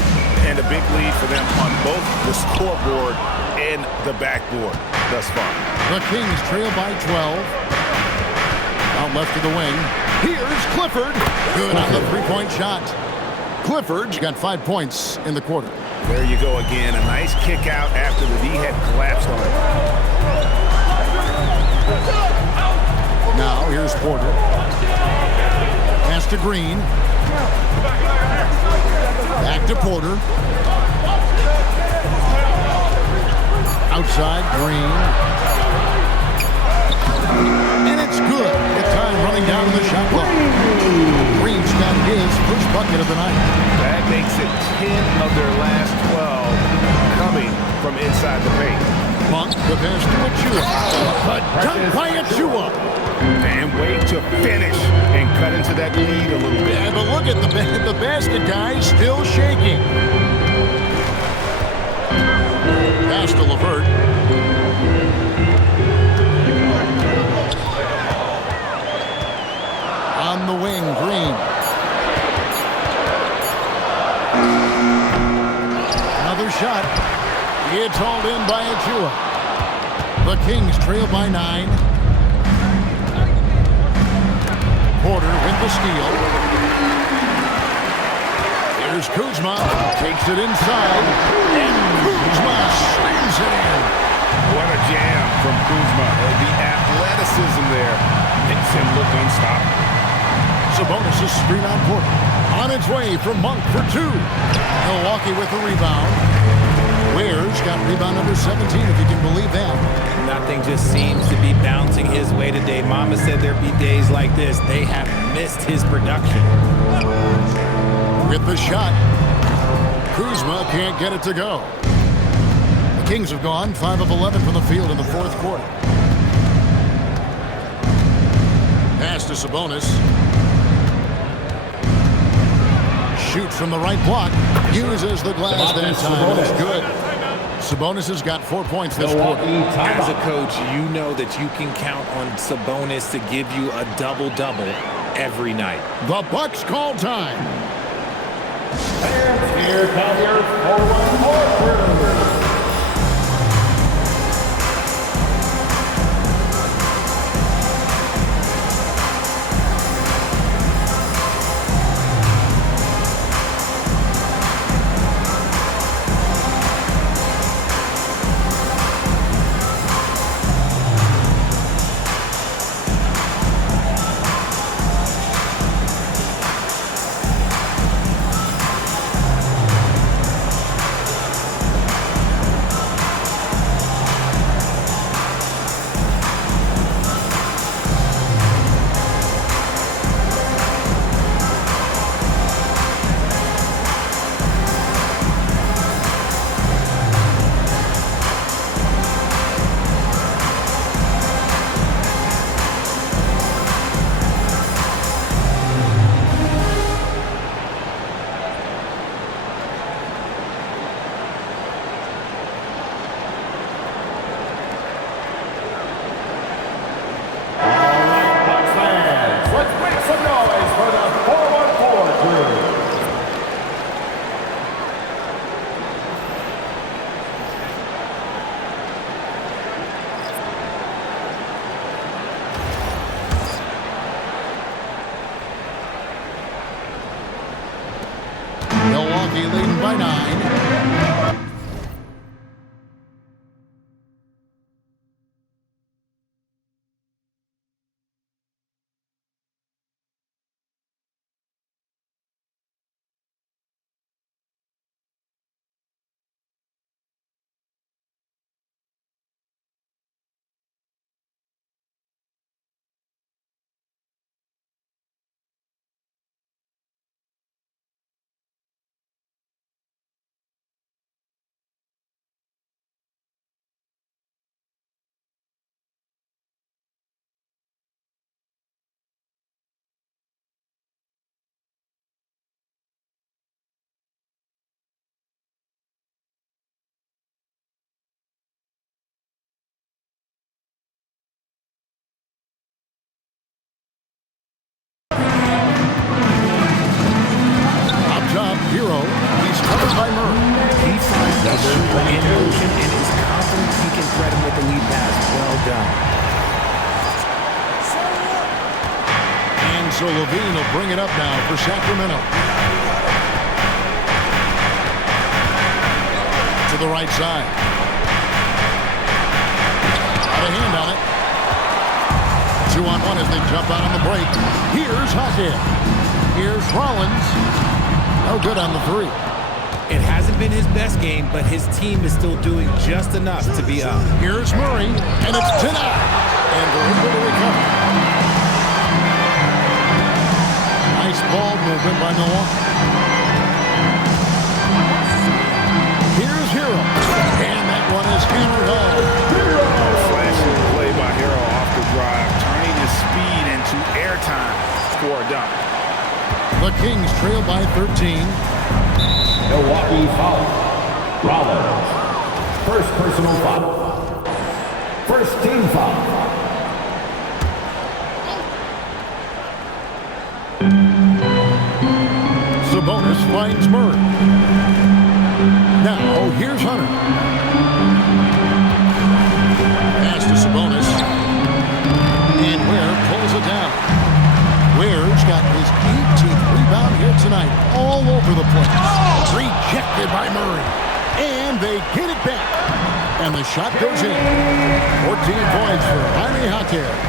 And a big lead for them on both the scoreboard and the backboard thus far. The Kings trail by 12. Out left to the wing. Here's Clifford. Good on the three-point shot. Clifford's got 5 points in the quarter. There you go again. A nice kick out after the D had collapsed on it. Now here's Porter. Pass to Green. Back to Porter. Outside, Green. And it's good. The time running down to the shot clock. Green's got his first bucket of the night. That makes it 10 of their last 12 coming from inside the paint. Monk, the pass to Achua. A dunk by Achua. And way to finish and cut into that lead a little bit. Yeah, but look at the basket guy still shaking. Pass to LeVert. On the wing, Green. Another shot. It's hauled in by Achua. The Kings trail by 9. Porter with the steal. Here's Kuzma. Takes it inside. And Kuzma slams it in. What a jam from Kuzma. The athleticism there makes him look unstoppable. Sabonis' screen on Porter. On its way from Monk for 2. Milwaukee with the rebound. Ware's got rebound number 17, if you can believe that. Nothing just seems to be bouncing his way today. Mama said there'd be days like this. They have missed his production. With the shot. Kuzma can't get it to go. The Kings have gone 5 of 11 from the field in the fourth quarter. Pass to Sabonis. Shoots from the right block. Uses the glass that time. It's good. Sabonis has got 4 points this quarter. As a coach, you know that you can count on Sabonis to give you a double-double every night. The Bucks call time. And here come your forward crew. Milwaukee leading by 9. bring it up now for Sacramento. To the right side. Got a hand on it. 2-on-1 as they jump out on the break. Here's Hackett. Here's Rollins. No good on the three. It hasn't been his best game, but his team is still doing just enough to be up. Here's Murray, and it's tonight. And they're able to recover. Nice ball movement by Milwaukee. Here's Hero. And that one is hammered home. Flashing play by Hero off the drive, turning his speed into airtime for a dunk. The Kings trail by 13. Milwaukee foul. Rollins. First personal foul. First team foul. Sabonis finds Murray. Now, here's Hunter. Pass to Sabonis. And Ware pulls it down. Ware's got his 18th rebound here tonight. All over the place. Rejected by Murray. And they get it back. And the shot goes in. 14 points for Jaime Jaquez.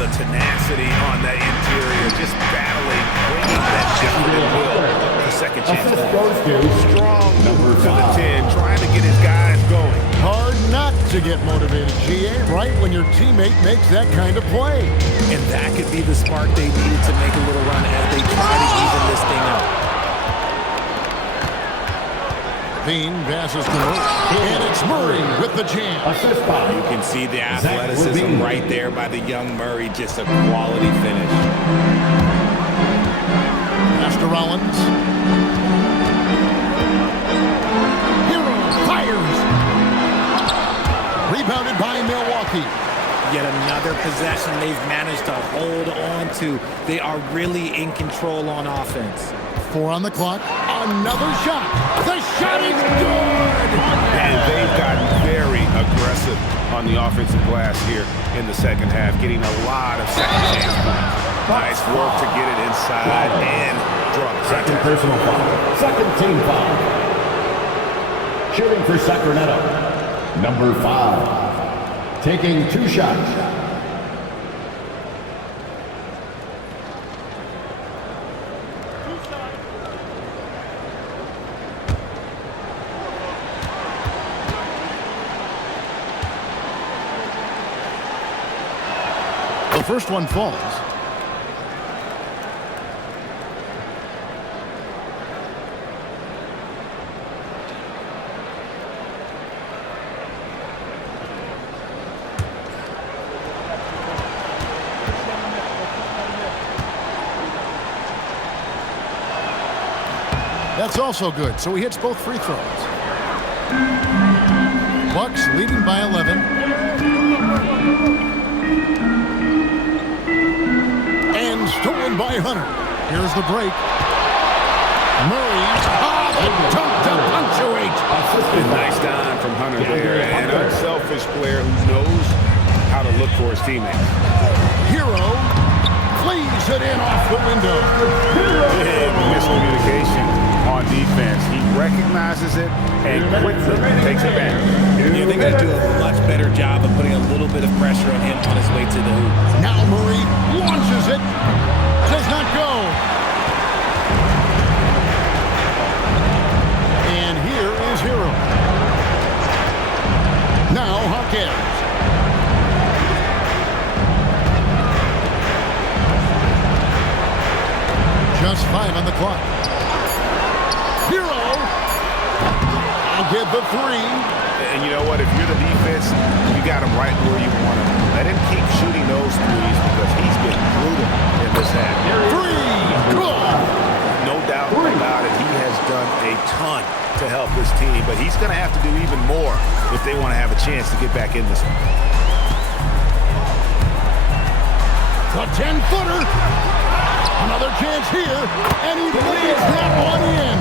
The tenacity on that interior, just battling, bringing that different will. The second chance. Assist goes to Strong number to the 5. 10, trying to get his guys going. Hard not to get motivated, GA, right when your teammate makes that kind of play. And that could be the spark they needed to make a little run as they try to even this thing up. Bean passes to Murray. And it's Murray with the jam. Assist foul. You can see the Zach athleticism Levine. right there by the young Murray. Just a quality finish. Pass to Rollins. Hero fires. Rebounded by Milwaukee. Yet another possession they've managed to hold on to. They are really in control on offense. 4 on the clock. Another shot. The shot is good. And they've gotten very aggressive on the offensive glass here in the second half, getting a lot of second chance points. Nice work to get it inside and draw the Second second. personal foul. Second team foul. Shooting for Sacramento. Number 5. Taking 2 shots. The first one falls. That's also good, so he hits both free throws. Bucks leading by 11. And stolen by Hunter. Here's the break. Murray. The dunk to punctuate. A nice dime from Hunter there. An unselfish player who knows how to look for his teammates. Hero flees it in off the window. Big miscommunication on defense. He recognizes it and quickly takes advantage. Yeah, they got to do a much better job of putting a little bit of pressure on him on his way to the hoop. Now Murray launches it. Does not go. And here is Hero. Now Jaquez. Just 5 on the clock. Hero. I'll get the three. And you know what? If you're the defense, you got him right where you want him. Let him keep shooting those threes because he's been brutal in this half. Three. Good. No doubt about it. He has done a ton to help this team, but he's going to have to do even more if they want to have a chance to get back in this one. The 10-footer. Another chance here, and he leads that one in.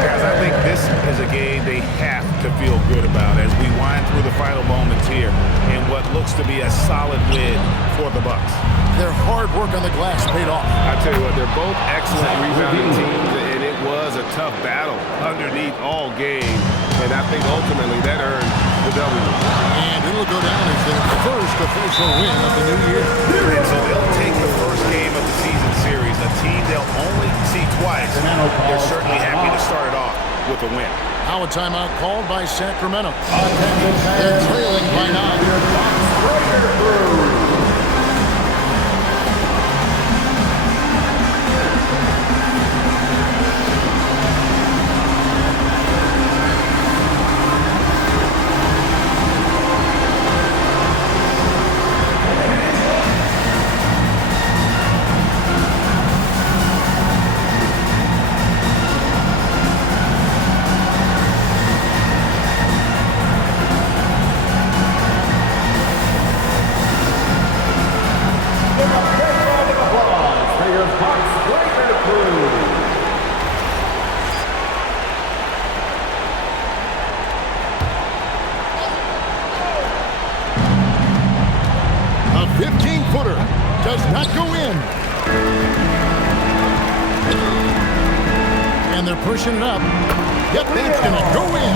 Guys, I think this is a game they have to feel good about as we wind through the final moments here in what looks to be a solid win for the Bucks. Their hard work on the glass paid off. I tell you what, they're both excellent rebounding teams, and it was a tough battle underneath all game, and I think ultimately that earned the W. And it'll go down as their first official win of the new year. And so they'll take the first game of the season series, a team they'll only see twice. They're certainly happy to start it off with a win. Now a timeout called by Sacramento. They're trailing by 9. Does not go in. And they're pushing it up. Yep, that's going to go in.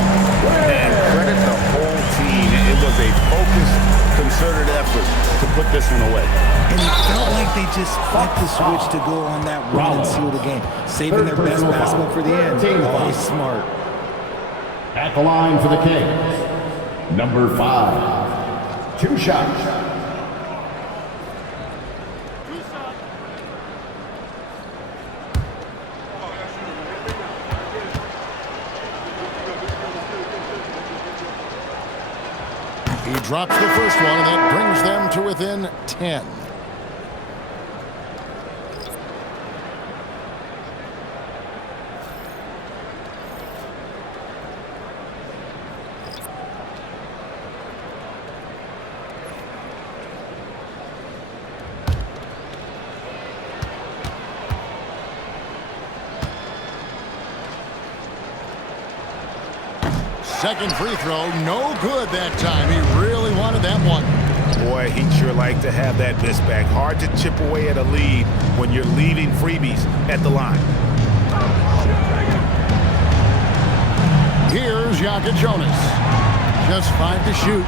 And credit the whole team. It was a focused, concerted effort to put this one away. And it felt like they just flipped the switch to go on that run and seal the game. Saving their best basketball for the end. Always smart. At the line for the Kings, number 5, 2 shots. He drops the first one, and that brings them to within 10. Second free throw, no good that time. He really wanted that one. Boy, he'd sure like to have that miss back. Hard to chip away at a lead when you're leaving freebies at the line. Here's Yaka Jonas. Just 5 to shoot.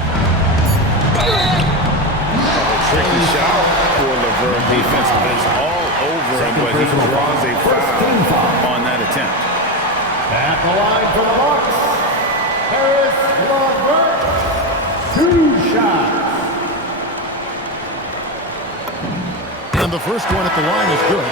Tricky shot for Levert. Defense is all over him, but he draws a foul on that attempt. At the line for the Bucks, Caris LeVert, 2 shots. And the first one at the line is good.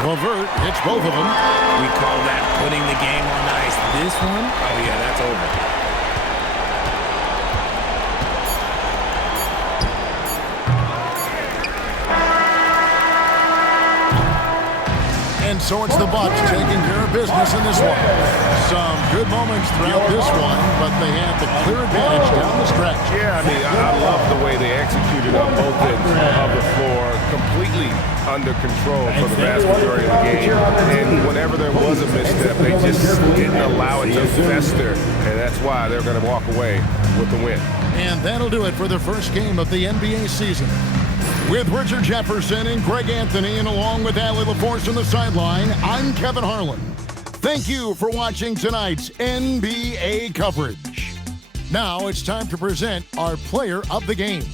LeVert hits both of them. We call that putting the game on ice. This one, oh yeah, that's over. And so it's the Bucks taking care of business in this one. Some good moments throughout this one, but they had the clear advantage down the stretch. Yeah, I mean, I love the way they executed on both ends of the floor, completely under control for the vast majority of the game. And whenever there was a misstep, they just didn't allow it to fester, and that's why they're going to walk away with the win. And that'll do it for the first game of the NBA season. With Richard Jefferson and Greg Anthony, and along with Allie LaForce on the sideline, I'm Kevin Harlan. Thank you for watching tonight's NBA coverage. Now it's time to present our player of the game.